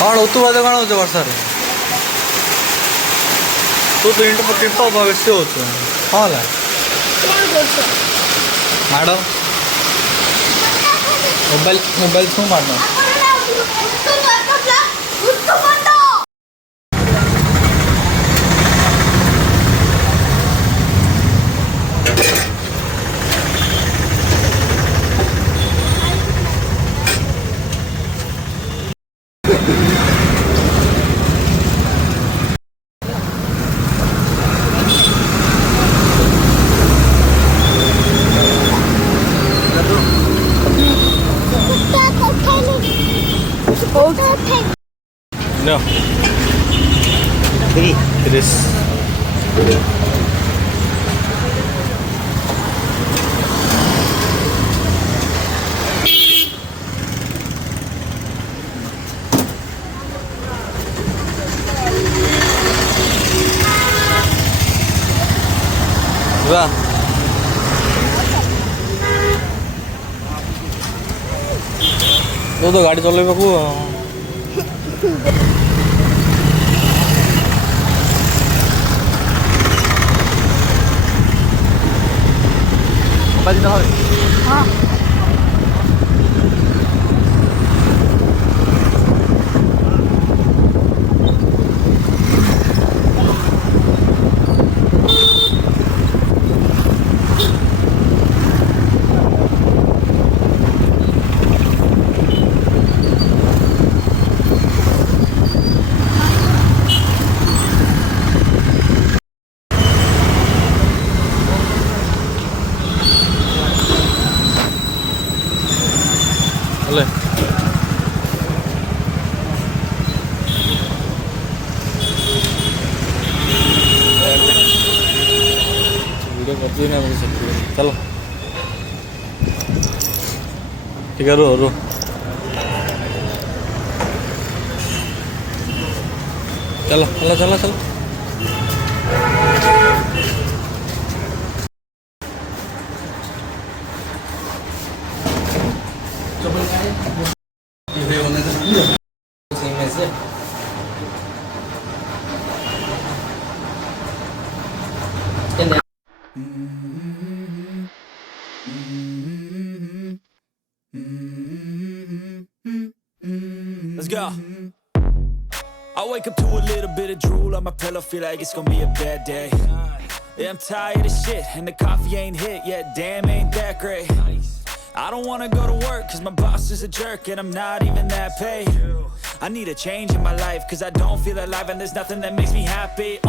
कौन तू बात कौन हो वर्षा तू तो इंटर टिप भविष्य हो कौन है माड़ मोबाइल मोबाइल शू मार No. Three. It is. Dua. तो गाड़ी चल को हाँ ले वीडियो करती है मुझे सब चलो ठीक है रो चलो चलो चलो चलो Let's go. I wake up to a little bit of drool on my pillow, feel like it's gonna be a bad day. Yeah, I'm tired of shit, and the coffee ain't hit yet, damn, ain't that great. I don't wanna go to work, cause my boss is a jerk, and I'm not even that paid. I need a change in my life, cause I don't feel alive, and there's nothing that makes me happy.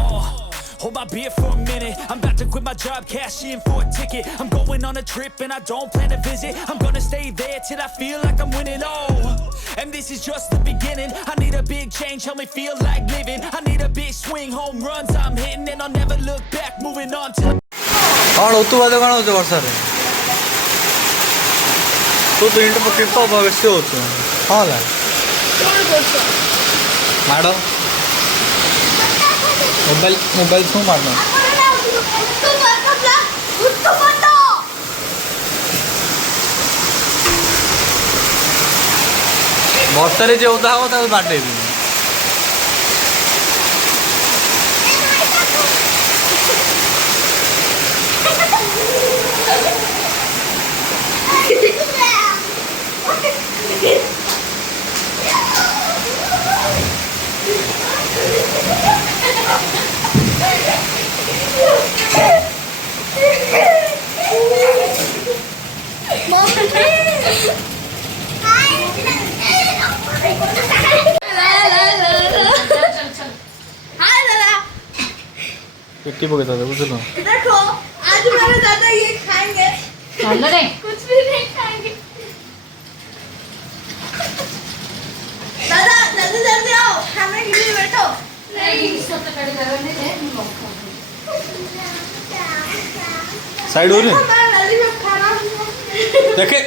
Hold my beer for a minute, I'm about to quit my job, cash in for a ticket. I'm going on a trip and I don't plan to visit. I'm gonna stay there till I feel like I'm winning, and this is just the beginning. I need a big change, help me feel like living. I need a big swing, home runs I'm hitting, and I'll never look back, moving on to कौन तू बात कौन हो वर्षा तू तो inter tip भविष्य हो कौन है माड़ मोबाइल मोबाइल शू मार ବର୍ଷାରେ ଯେ ଓଦା ହବ ତାକୁ ବାଡ଼େଇବି पेटी पके था बुझलो देखो आज मेरे दादा ये खाएंगे कुछ भी नहीं खाएंगे दादा जल्दी जल्दी आओ खाने के लिए बैठो नहीं सब तो कड़ी करने दे साइड हो रही खाना देखे